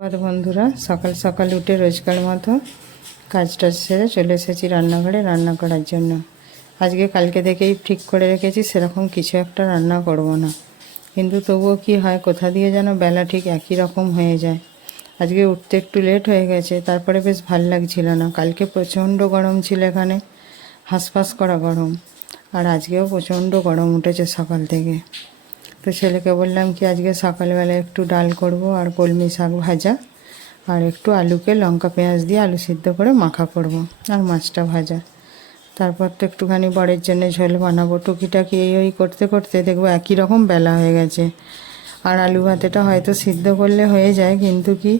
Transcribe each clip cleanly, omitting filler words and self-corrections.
বন্ধুরা, সকাল সকাল উঠে রোজকার মতো কাজটা সেরে চলে এসেছি রান্নাঘরে রান্না করার জন্য। আজকে কালকে থেকেই ঠিক করে রেখেছি সেরকম কিছু একটা রান্না করব না, কিন্তু তবুও কি হয়, কোথা দিয়ে যেন বেলা ঠিক একই রকম হয়ে যায়। আজকে উঠতে একটু লেট হয়ে গেছে, তারপরে বেশ ভাল লাগছিল না। কালকে প্রচণ্ড গরম ছিল, এখানে হাঁসফাঁস করা গরম, আর আজকেও প্রচণ্ড গরম উঠেছে সকাল থেকে। তো ছেলেকে বললাম কি আজকে সকালবেলা একটু ডাল করব আর কলমি শাক ভাজা, আর একটু আলুকে লঙ্কা পেঁয়াজ দিয়ে আলু সিদ্ধ করে মাখা করব, আর মাছটা ভাজা। তারপর তো একটুখানি বরের জন্য ঝোল বানাবো। টুকিটাকি এই করতে করতে দেখবো একই রকম বেলা হয়ে গেছে। আর আলু ভাতেটা হয়তো সিদ্ধ করলে হয়ে যায়, কিন্তু কি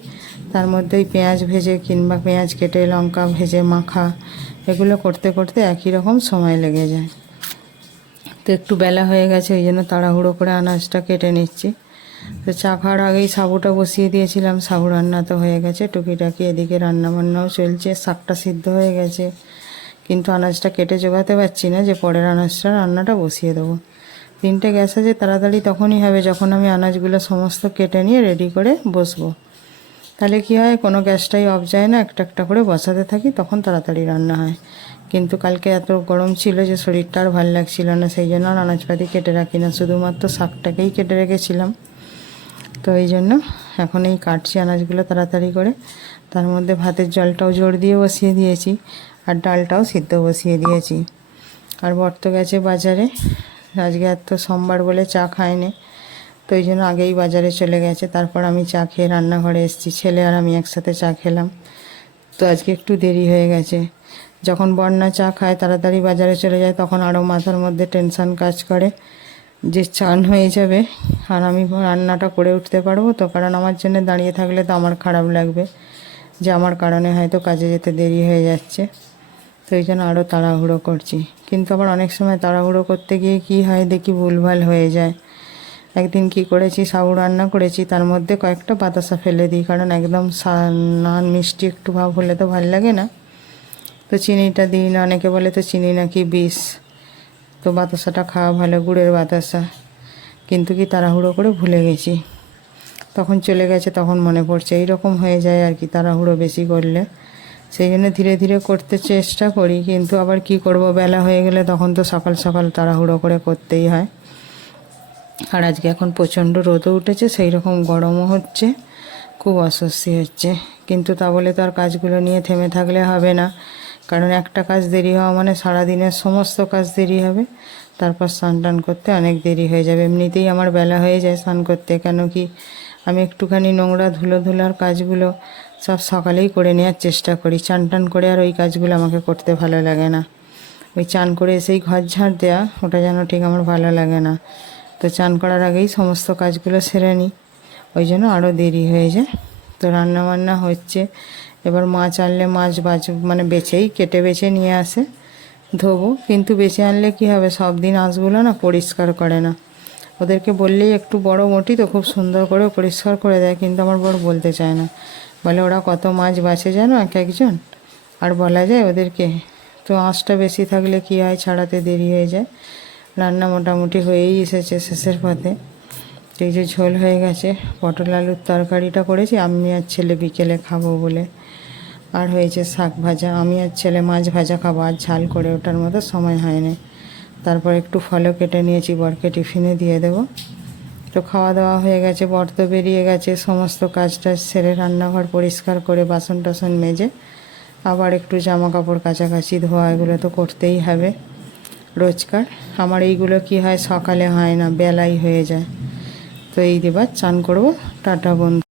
তার মধ্যেই পেঁয়াজ ভেজে কিংবা পেঁয়াজ কেটে লঙ্কা ভেজে মাখা, এগুলো করতে করতে একই রকম সময় লেগে যায়। তো একটু বেলা হয়ে গেছে, ওই জন্য তাড়াহুড়ো করে আনাজটা কেটে নিচ্ছি। তো চা খাওয়ার আগেই সাবুটা বসিয়ে দিয়েছিলাম, সাবু রান্না তো হয়ে গেছে। টুকিটাকি এদিকে রান্নাবান্নাও চলছে, শাকটা সিদ্ধ হয়ে গেছে, কিন্তু আনাজটা কেটে জোগাতে পারছি না যে পরের আনাজটা রান্নাটা বসিয়ে দেবো। 3টে গ্যাস আছে, তাড়াতাড়ি তখনই হবে যখন আমি আনাজগুলো সমস্ত কেটে নিয়ে রেডি করে বসবো। তাহলে কি হয়, কোনো গ্যাসটাই অফ যায় না, একটা একটা করে বসাতে থাকি, তখন তাড়াতাড়ি রান্না হয়। কিন্তু কালকে এত গরম ছিল যে শরীরটা আর ভালো লাগছিল না, সেই জন্য আর আনাজপাতি কেটে রাখি না, শুধুমাত্র শাকটাকেই কেটে রেখেছিলাম। তো এই জন্য এখন এই কাটছি আনাজগুলো তাড়াতাড়ি করে। তার মধ্যে ভাতের জলটাও জোর দিয়ে বসিয়ে দিয়েছি, আর ডালটাও সিদ্ধ বসিয়ে দিয়েছি। আর বর তো গেছে বাজারে, আজকে এত সোমবার বলে চা খায়নি, তো এই জন্য আগেই বাজারে চলে গেছে। তারপর আমি চা খেয়ে রান্নাঘরে এসেছি, ছেলে আর আমি একসাথে চা খেলাম। তো আজকে একটু দেরি হয়ে গেছে। যখন বন্যা চা খায় তাড়াতাড়ি বাজারে চলে যায়, তখন আরও মাথার মধ্যে টেনশান কাজ করে যে চান হয়ে যাবে আর আমি রান্নাটা করে উঠতে পারবো তো, কারণ আমার জন্য দাঁড়িয়ে থাকলে তো আমার খারাপ লাগবে যে আমার কারণে হয়তো কাজে যেতে দেরি হয়ে যাচ্ছে। তো এই জন্য আরও তাড়াহুড়ো করছি, কিন্তু আবার অনেক সময় তাড়াহুড়ো করতে গিয়ে কি হয় দেখি ভুলভাল হয়ে যায়। একদিন কি করেছি, সাবু রান্না করেছি, তার মধ্যে কয়েকটা বাতাসা ফেলে দিই, কারণ একদম নান মিষ্টি একটু ভাব হলে তো ভাল লাগে না। তো চিনিটা দিই না, অনেকে বলে তো চিনি নাকি বিষ, তো বাতাসাটা খাওয়া ভালো, গুড়ের বাতাসা। কিন্তু কি তাড়াহুড়ো করে ভুলে গেছি, তখন চলে গেছে, তখন মনে পড়ছে। এইরকম হয়ে যায় আর কি তাড়াহুড়ো বেশি করলে। সেই জন্য ধীরে ধীরে করতে চেষ্টা করি, কিন্তু আবার কি করব, বেলা হয়ে গেলে তখন তো সকাল সকাল তাড়াহুড়ো করে করতেই হয়। আর আজকে এখন প্রচণ্ড রোদও উঠেছে, সেই রকম গরমও হচ্ছে, খুব অস্বস্তি হচ্ছে। কিন্তু তা বলে তো আর কাজগুলো নিয়ে থেমে থাকলে হবে না, কারণ একটা কাজ দেরি হওয়া মানে সারাদিনের সমস্ত কাজ দেরি হবে। তারপর স্নান টান করতে অনেক দেরি হয়ে যাবে, এমনিতেই আমার বেলা হয়ে যায় স্নান করতে। কেন কি আমি একটুখানি নোংরা ধুলোর কাজগুলো সব সকালেই করে নেওয়ার চেষ্টা করি। চান টান করে আর ওই কাজগুলো আমাকে করতে ভালো লাগে না। ওই চান করে এসেই ঘর ঝাড় দেওয়া, ওটা যেন ঠিক আমার ভালো লাগে না। তো চান করার আগেই সমস্ত কাজগুলো সেরে নিই, ওই জন্য আরও দেরি হয়ে যায়। তো রান্নাবান্না হচ্ছে। এবার মাছ আনলে মাছ বেছেই কেটে বেছে নিয়ে আসে, ধোবো। কিন্তু বেছে আনলে কি হবে, সব দিন আঁশগুলো না পরিষ্কার করে না। ওদেরকে বললেই একটু বড় মোটি তো খুব সুন্দর করে পরিষ্কার করে দেয়, কিন্তু আমার বর বলতে চায় না, বলে ওরা কত মাছ বাছে জানো এক একজন, আর বলা যায় ওদেরকে। তো আঁশটা বেশি থাকলে কি হয়, ছাড়াতে দেরি হয়ে যায়। রান্না মোটামুটি হয়েই এসেছে শেষের পথে। এই যে ঝোল হয়ে গেছে, পটল আলুর তরকারিটা করেছি আমি আর ছেলে বিকেলে খাবো বলে, আর হয়েছে শাক ভাজা। আমি আর ছেলে মাছ ভাজা খাবো, আর ঝাল করে ওঠার মতো সময় হয়নি। তারপর একটু ফলও কেটে নিয়েছি, বরকে টিফিনে দিয়ে দেবো। তো খাওয়া দাওয়া হয়ে গেছে, বর তো বেরিয়ে গেছে। সমস্ত কাজটা সেরে রান্নাঘর পরিষ্কার করে বাসন টাসন মেজে আবার একটু জামা কাপড় কাচাকাচি ধোয়া, এগুলো তো করতেই হবে রোজকার। আমার এইগুলো কি হয়, সকালে হয় না, বেলাই হয়ে যায়। তো এই এবার চান করবো। টাটা বন্ধু।